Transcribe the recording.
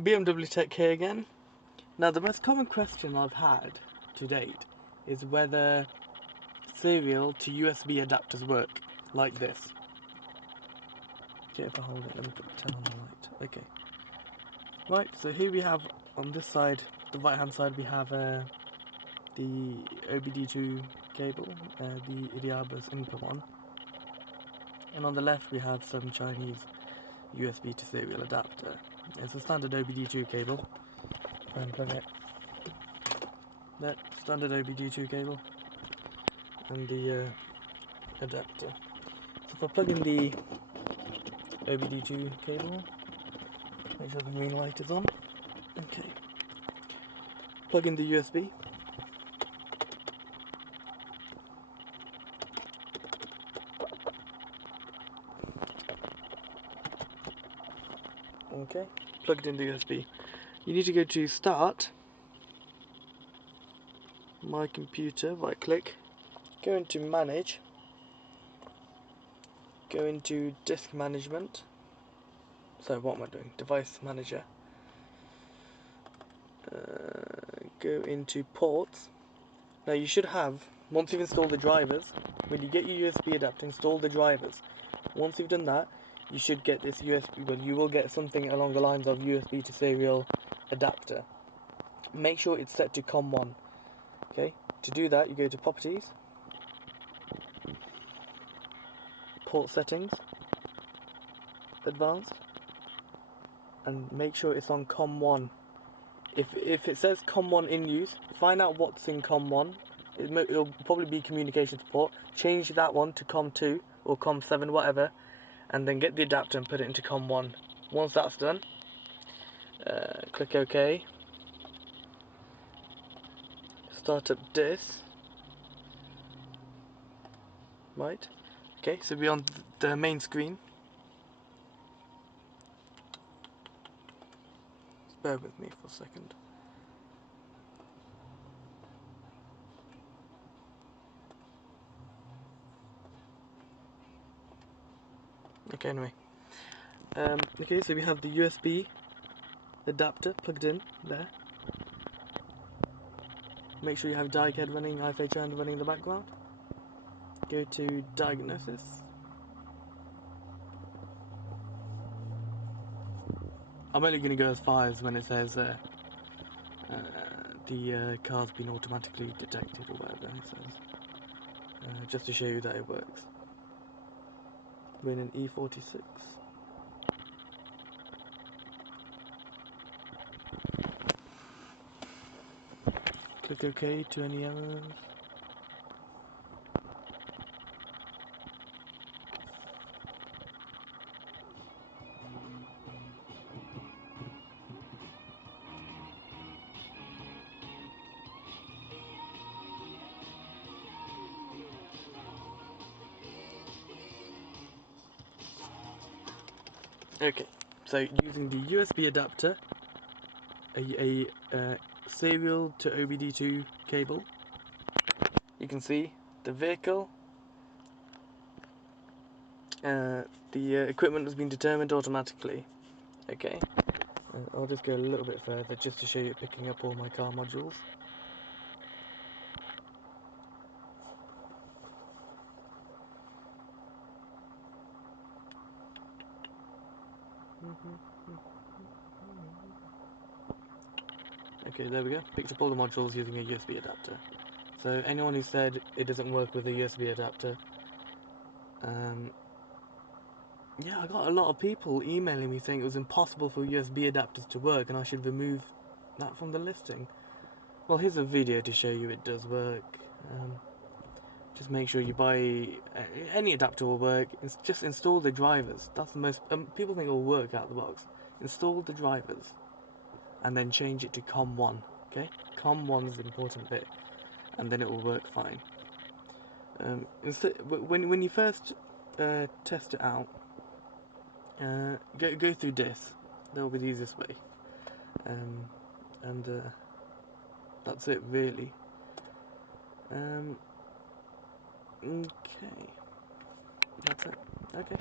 BMW Tech here again. Now, the most common question I've had to date is whether serial to USB adapters work like this. Okay, if I hold it, let me turn on the light. Okay. Right, so here we have on this side, the right hand side, we have the OBD2 cable, the ediabas INPA one. And on the left we have some Chinese USB to serial adapter. It's a standard OBD2 cable. Unplug it. That standard OBD2 cable and the adapter. So if I plug in the OBD2 cable, make sure the green light is on. Okay. Plug in the USB. Okay, plugged in the USB. You need to go to Start, My Computer, right click, go into Manage, go into Disk Management. So what am I doing? Device Manager. Go into Ports. Now you should have, once you've installed the drivers, when you get your USB adapter, install the drivers. Once you've done that, you should get this USB, well, you will get something along the lines of USB to serial adapter. Make sure it's set to COM1. Okay, to do that, you go to Properties, Port Settings, Advanced, and make sure it's on COM1. If it says COM1 in use, find out what's in COM1. It'll probably be communication support. Change that one to COM2 or COM7, whatever, and then get the adapter and put it into COM1. Once that's done, click OK. Start up this. Right. Okay, so we're on the main screen. Just bear with me for a second. Okay, anyway. Okay, so we have the USB adapter plugged in there. Make sure you have diag running, IFHN running in the background. Go to Diagnosis. I'm only going to go as far as when it says the car's been automatically detected or whatever it says, just to show you that it works. We're in an E46. Click OK to any errors. Okay, so using the USB adapter, a serial to OBD2 cable, you can see the vehicle, the equipment has been determined automatically. Okay, I'll just go a little bit further just to show you picking up all my car modules. Okay, there we go. Picked up all the modules using a USB adapter. So anyone who said it doesn't work with a USB adapter, yeah, I got a lot of people emailing me saying it was impossible for USB adapters to work and I should remove that from the listing. Well, here's a video to show you it does work. Just make sure you buy any adapter will work. Just install the drivers. That's the most. People think it will work out of the box. Install the drivers, and then change it to COM1. Okay, COM1 is the important bit, and then it will work fine. When you first test it out, go through this. That will be the easiest way. And that's it really. Okay, that's it. Okay.